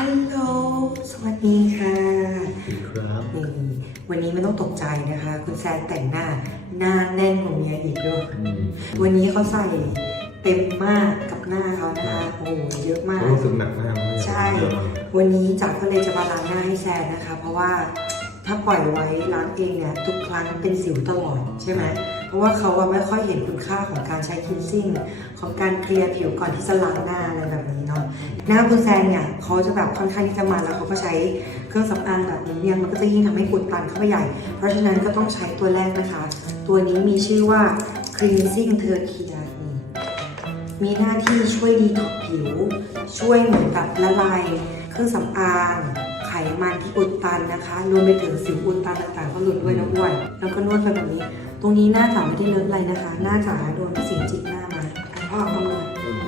ฮัลโหล สวัสดีค่ะ ครับนี่วันนี้ไม่ต้องตกใจนะคะ คุณแซนแต่งหน้า หน้าแน่นกว่าเมียอีกด้วยอืมวันนี้เขาใส่เต็มมากกับหน้าเขานะคะ โอ้โหเยอะมาก รู้สึกหนักมากไหมใช่ วันนี้จับก็เลยจะมาล้างหน้าให้แซนนะคะ เพราะว่า ถ้าปล่อยไว้ล้างเองเนี่ยทุกครั้งเป็นสิวตลอดใช่ไหมเพราะว่าเขาอะไม่ค่อยเห็นคุณค่าของการใช้คินซิ่ง ของการเคลียร์ผิวก่อนที่จะล้างหน้าอะไรแบบนี้เนาะหน้าคุณแซนเนี่ยเขาจะแบบค่อนข้างที่จะมันแล้วเขาก็ใช้เครื่องสำอางแบบนี้เนี่ยมันก็จะยิ่งทำให้อุดตันเข้าไปใหญ่ เพราะฉะนั้นก็ต้องใช้ตัวแรกนะคะ ตัวนี้มีชื่อว่า cleansing turkey นี่มีหน้าที่ช่วยดีท็อกผิว ช่วยเหมือนกับละลายเครื่องสำอาง มันที่อุดตันนะคะรวมไปถึงสิวอุดตันต่างๆ ก็หลุดด้วยนะอ้วนแล้วก็นวดไปแบบนี้ ตรงนี้หน้าจ๋าไม่ได้เลอะอะไรนะคะ หน้าจ๋าโดนสิ่งจิกหน้ามาอะพ่อเอามาอืม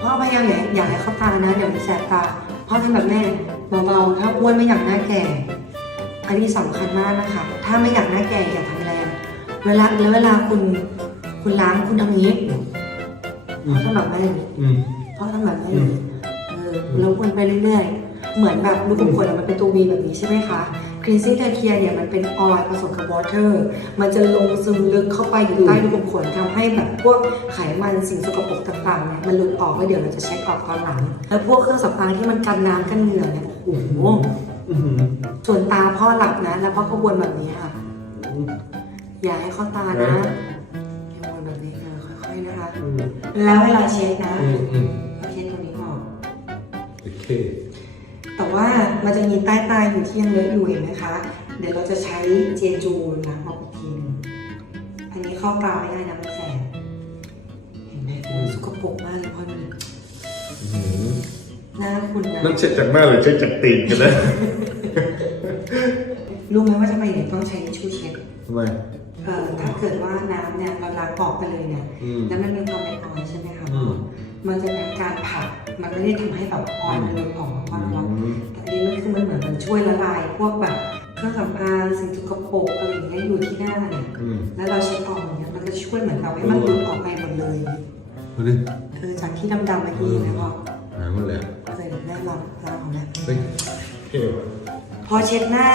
พ่อพยายามอย่าอย่าให้เข้าตานะเดี๋ยวมันแสบตาพ่อทำแบบแม่เบาๆถ้าอ้วนไม่อยากหน้าแก่อันนี้สำคัญมากนะคะ ถ้าไม่อยากหน้าแก่อย่าทำแรงเวลาแล้วเวลาคุณคุณล้างคุณทำอย่างนี้พ่อทำแบบแม่อย่างนี้อืมพ่อทำแบบแม่อย่างนี้เออแล้ววนไปเรื่อยๆ เหมือนแบบลูกกลมๆมันเป็นตัววีแบบนี้ใช่ไหมคะครีนซิ่งเทเคียเนี่ยมันเป็นออยล์ผสมกับวอเตอร์ มันจะลงซึมลึกเข้าไปอยู่ใต้ลูกกลมขนทำให้แบบพวกไขมันสิ่งสกปรกต่างๆเนี่ยมันหลุดออกแล้วเดี๋ยวเราจะเช็คออกตอนหลัง แล้วพวกเครื่องสำอางที่มันกันน้ำกันเหงื่อเนี่ยโอ้โหอืมส่วนตาพ่อหลับนะ แล้วพ่อก็วนแบบนี้ค่ะ อย่าให้เข้าตานะอย่าวนแบบนี้ค่ะค่อยๆนะคะอืมแล้วเวลาเช็ดนะอืมอืมเราเช็ดตรงนี้ออกโอเค แต่ว่ามันจะมีใต้ตาอยู่ที่ยังเลอะอยู่เห็นไหมคะ เดี๋ยวเราจะใช้เจจูล้างออกอีกทีหนึงอันนี้เข้าตาไม่ได้นะมันแสบเห็นไหมโอ้ยสกปรกมากเลยพ่อดูดิอืมหน้าคุณนะนั่นเช็ดจากหน้าหรือเช็ดจากตีนกันนะรู้ไหมว่าทำไมถึงต้องใช้ทิชชู่เช็ดทำไมเอ่อถ้าเกิดว่าน้ำเนี่ยเราล้างออกไปเลยเนี่ยอืมแล้วมันมีความเป็นออยล์ใช่ไหมคะอื มมันจะเป็นการผัดมันไม่ได้ทำให้แบบออยล์มันหลุดออกมาก่อนว่าอืมแต่อันนี้มันคือมันเหมือนมันช่วยละลาย พวกแบบเครื่องสำอางสิ่งสกปรกอะไรอย่างเงี้ยอยู่ที่หน้าเนี่ยอืมแล้วเราเช็ดออกอย่างเงี้ยมันก็ช่วยเหมือนแบบให้มันหลุดออกไปหมดเลยดูดิเออจากที่ดำๆมาที่นะพ่อหายหมดเลยอะเคยได้ลองลองของเนี่ยเฮ้ยเท่ว่ะพอเช็ดหน้า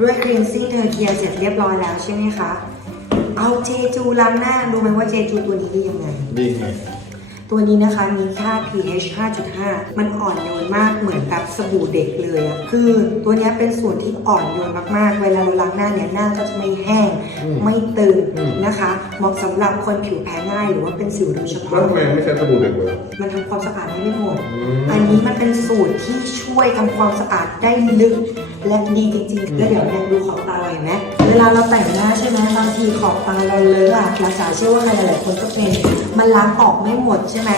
ด้วยครีมซิ่งเทอร์เคียเสร็จเรียบร้อยแล้วใช่ไหมคะ เอาเจจูล้างหน้าดูไหมว่าเจจูตัวนี้ดียังไง ดีไง ตัวนี้นะคะมีค่า pH 5.5 มันอ่อนโยนมากเหมือนกับสบู่เด็กเลยอะคือตัวเนี้ยเป็นส่วนที่อ่อนโยนมากๆ เวลาเราล้างหน้าเนี่ยหน้าก็จะไม่แห้งอืมไม่ตึงอืมนะคะเหมาะสำหรับคนผิวแพ้ง่ายหรือว่าเป็นสิวโดยเฉแล้วพาะทำไมไม่ใช้สบู่เด็กเลยมันทำความสะอาดได้ไม่หมดอืมอันนี้มันเป็นสูตรที่ช่วยทำความสะอาดได้ลึกและดีจริงอืๆมแล้วเดี๋ยวเนี่ยดูขอบตาเราเห็นไหมเวลาเราแต่งหน้าใช่ไหมบางทีขอบตาเราเลอะอะเราจ๋าเชื่อว่าใครหลายๆคนก็เป็น มันล้างออกไม่หมดใช่ไหม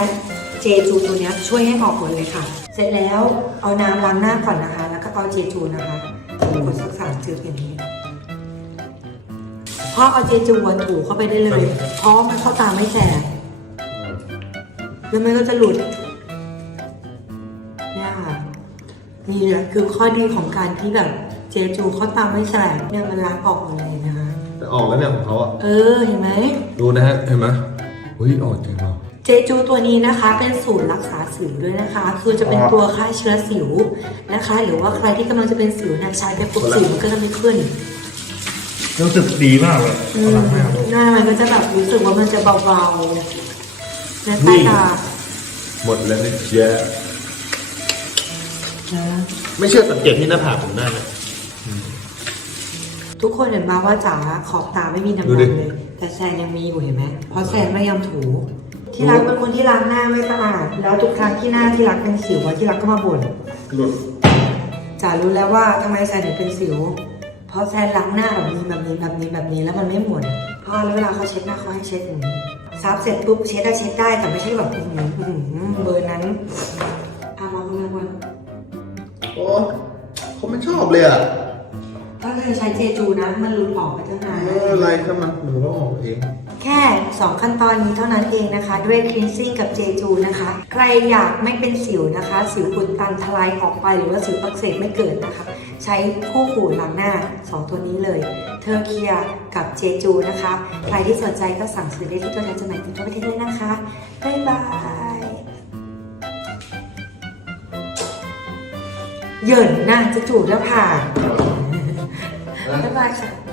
เจจูตัวเนี้ยช่วยให้ออกหมดเลยค่ะ เสร็จแล้วเอาน้ำล้างหน้าก่อนนะคะ แล้วก็เอาเจจูนะคะกดสักสามจืดอย่างนี้พอเอาเจจูอะถูเข้าไปได้เลย เพราะมันเข้าตาไม่แสบแล้วมันก็จะหลุดเนี่ยค่ะนี่แหละคือข้อดีของการที่แบบเจจูเขาตามไม่แสบเนี่ยมันล้างออกหมดเลยนะคะแต่ออกแล้วเนี่ยของเขาอะ เออเห็นไหม ดูนะฮะ เห็นไหมเฮ้ยออกจริงป่ะ เจจูตัวนี้นะคะเป็นสูตรรักษาสิวด้วยนะคะ คือจะเป็นตัวฆ่าเชื้อสิวนะคะ หรือว่าใครที่กำลังจะเป็นสิวเนะใช้ไปปุ๊บสิวมันก็จะไม่ขึ้นรู้สึกดีมากเลยอืพมลังงานหน้ามันก็จะแบบรู้สึกว่ามันจะเบาๆนะใต้ตาหมดแล้วนะเจ๊ะนะไม่เชื่อสังเกตที่หน้าผากผมได้นะทุกคนเห็นมาว่าจ๋าขอบตาไม่มีน้ำดูมันดิเลย แต่แซนยังมีอยู่เห็นไหมเพราะแซนไม่ยอมถู ที่รักเป็นคนที่ล้างหน้าไม่สะอาด แล้วทุกครั้งที่หน้าที่รักเป็นสิวอะที่รักก็มาบ่นหลุดจ๋ารู้แล้วว่าทำไมแซนถึงเป็นสิว เพราะแซนล้างหน้าแบบนี้แบบนี้แบบนี้แบบนี้แล้วมันไม่หมดเพราะแล้วเวลาเขาเช็ดหน้าเขาให้เช็ดอย่างนี้ซับเสร็จปุ๊บเช็ดได้เช็ดได้แต่ไม่ใช่แบบอื้อหืออื้อหือเบอร์นั้นอะมองคุณมาคนโอ้เขาไม่ชอบเลยอะ ถ้าเธอใช้เจจูนะ มันหลุดออกไปตั้งนานเอแล้วออะไรถ้ามันหนูก็ออกเอง แค่ 2 ขั้นตอนนี้เท่านั้นเองนะคะ ด้วย cleansing กับเจจูนะคะ ใครอยากไม่เป็นสิวนะคะ สิวอุดตันทลายออกไปหรือว่าสิวอักเสบไม่เกิดนะคะ ใช้คู่หูล้างหน้า 2 ตัวนี้เลย เทอร์เคียกับเจจูนะคะ ใครที่สนใจก็สั่งซื้อได้ที่ตัวแทนจำหน่ายทั่วประเทศเลยนะคะ บ๊ายบาย เหยินน่าจะจูบแล้วผ่า นบ๊ายบายค่ะ